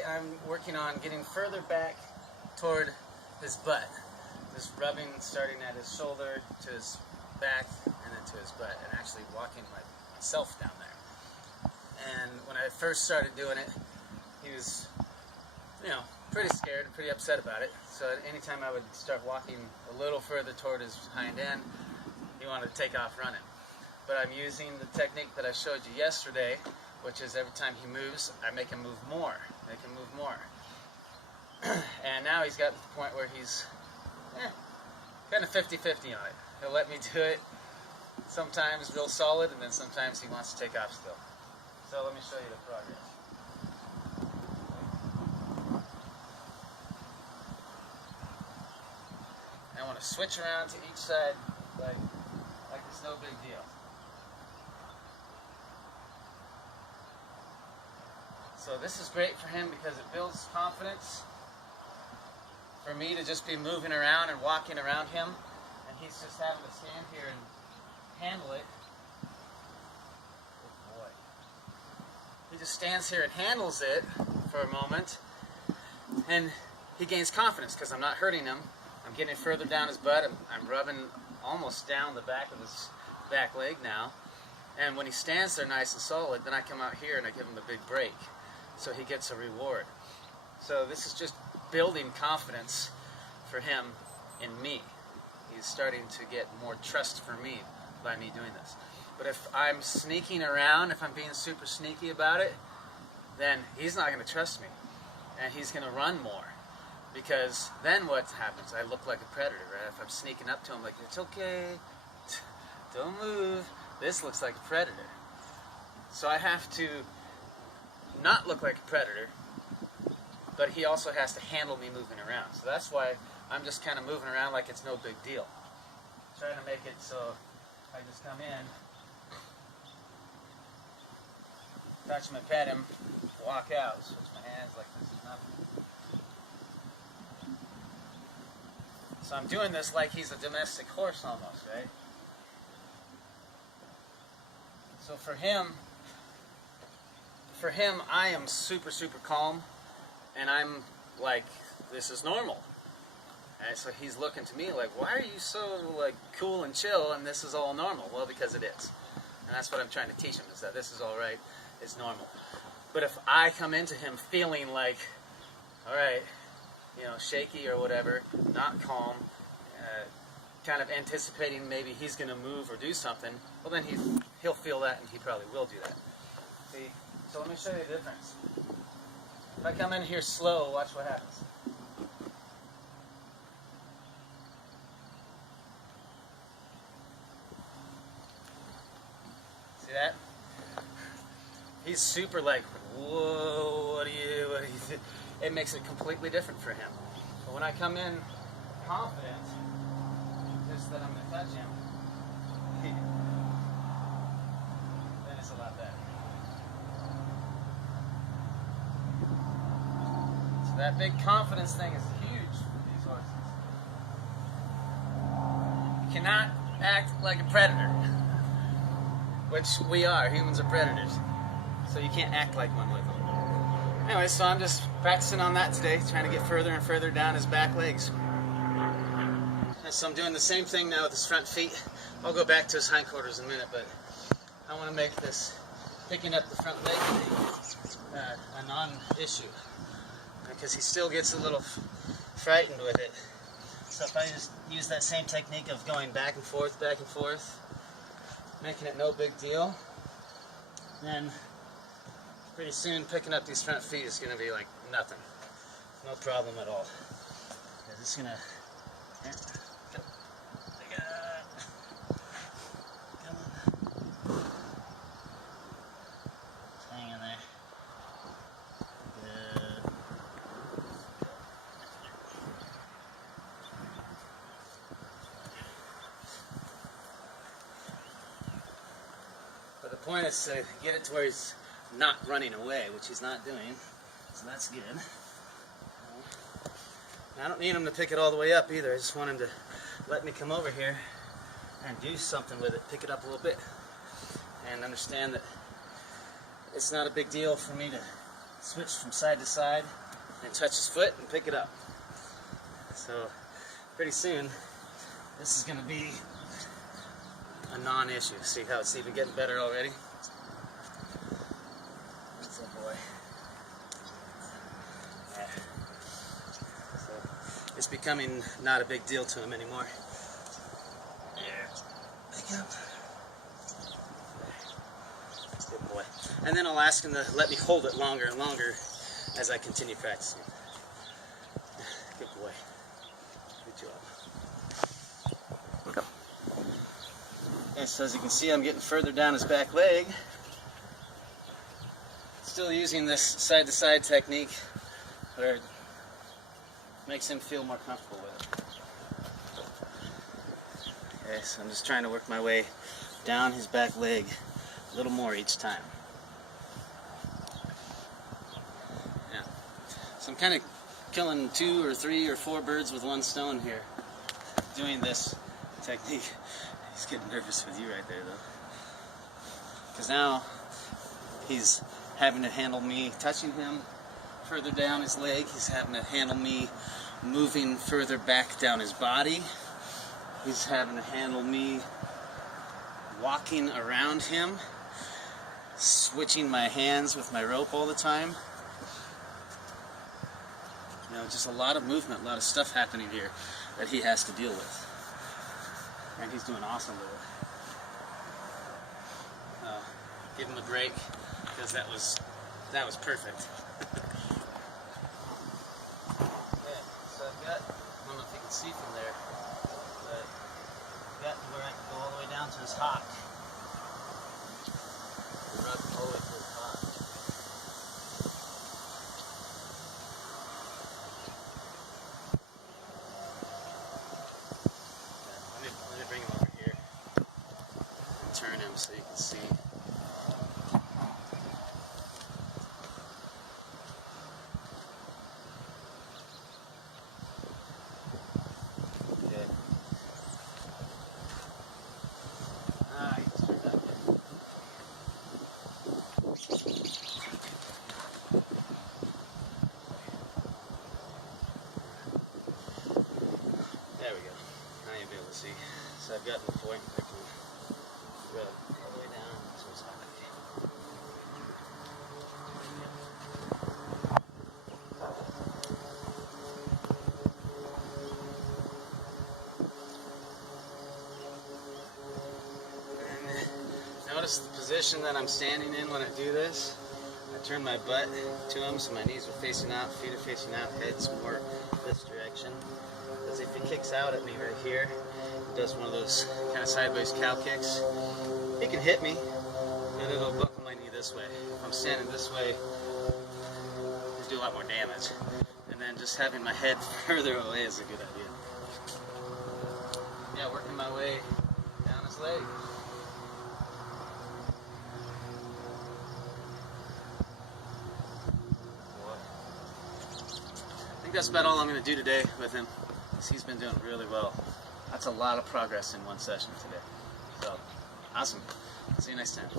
today I'm working on getting further back toward his butt. Just rubbing, starting at his shoulder, to his back, and then to his butt, and actually walking myself down there. And when I first started doing it, he was, pretty scared and pretty upset about it. So anytime I would start walking a little further toward his hind end, he wanted to take off running. But I'm using the technique that I showed you yesterday, which is every time he moves, I make him move more. And now he's gotten to the point where he's kind of 50-50 on it. He'll let me do it sometimes real solid, and then sometimes he wants to take off still. So let me show you the progress. I want to switch around to each side like it's no big deal. So this is great for him because it builds confidence for me to just be moving around and walking around him, and he's just having to stand here and handle it. Good boy. He just stands here and handles it for a moment, and he gains confidence because I'm not hurting him. I'm getting further down his butt. I'm rubbing almost down the back of his back leg now. And when he stands there nice and solid, then I come out here and I give him a big break. So he gets a reward. So this is just building confidence for him in me. He's starting to get more trust for me by me doing this. But if I'm sneaking around, if I'm being super sneaky about it, then he's not going to trust me. And he's going to run more. Because then what happens? I look like a predator, right? If I'm sneaking up to him like, it's okay, don't move. This looks like a predator. So I have to not look like a predator, but he also has to handle me moving around. So that's why I'm just kind of moving around like it's no big deal. Trying to make it so I just come in, touch him and pet him, walk out, switch my hands like this is nothing. So I'm doing this like he's a domestic horse almost, right? So for him, I am super, super calm, and I'm like, this is normal. And so he's looking to me like, why are you so cool and chill, and this is all normal? Well, because it is. And that's what I'm trying to teach him, is that this is all right, it's normal. But if I come into him feeling like, all right, shaky or whatever, not calm, kind of anticipating maybe he's going to move or do something, well then he'll feel that, and he probably will do that. See? So let me show you the difference. If I come in here slow, watch what happens. See that? He's super like, whoa, what do you do? It makes it completely different for him. But when I come in confident, just that I'm going to touch him, then it's a lot better. So that big confidence thing is huge for these horses. You cannot act like a predator, which we are. Humans are predators. So you can't act like one with them. Anyway, so I'm just practicing on that today, trying to get further and further down his back legs. And so I'm doing the same thing now with his front feet. I'll go back to his hindquarters in a minute, but I want to make this picking up the front leg thing a non-issue, because he still gets a little frightened with it. So if I just use that same technique of going back and forth, making it no big deal, then pretty soon picking up these front feet is going to be like nothing. No problem at all. I'm just going to... Come on. Hang in there. Good. But the point is to get it to where he's not running away, which he's not doing, so that's good. I don't need him to pick it all the way up either. I just want him to let me come over here and do something with it, pick it up a little bit, and understand that it's not a big deal for me to switch from side to side and touch his foot and pick it up. So pretty soon this is going to be a non-issue. See how it's even getting better already? That's a boy. Yeah. So it's becoming not a big deal to him anymore. Yeah. Pick up. Good boy. And then I'll ask him to let me hold it longer and longer as I continue practicing. Good boy. Good job. Go. Okay, so as you can see, I'm getting further down his back leg. Still using this side-to-side technique where it makes him feel more comfortable with it. Okay, so I'm just trying to work my way down his back leg a little more each time. Yeah. So I'm kind of killing 2 or 3 or 4 birds with one stone here, doing this technique. He's getting nervous with you right there, though. Because now he's having to handle me touching him further down his leg. He's having to handle me moving further back down his body. He's having to handle me walking around him, switching my hands with my rope all the time. You know, just a lot of movement, a lot of stuff happening here that he has to deal with. And he's doing awesome with it. Give him a break, because that was perfect. Yeah, so I've got, I don't know if you can see from there, but I've got where I can go all the way down to his hock. Rub all the way to his hock. Let me bring him over here and turn him so you can see. There we go. Now you'll be able to see. So I've got the point I can rub all the way down to his hock. And notice the position that I'm standing in when I do this. I turn my butt to him so my knees are facing out, feet are facing out, head's more this direction. Because if he kicks out at me right here, he does one of those kind of sideways cow kicks, he can hit me, and it'll buckle my knee this way. If I'm standing this way, it'll do a lot more damage. And then just having my head further away is a good idea. Yeah, working my way down his leg. I think that's about all I'm going to do today with him. He's been doing really well. That's a lot of progress in one session today. So, awesome. See you next time.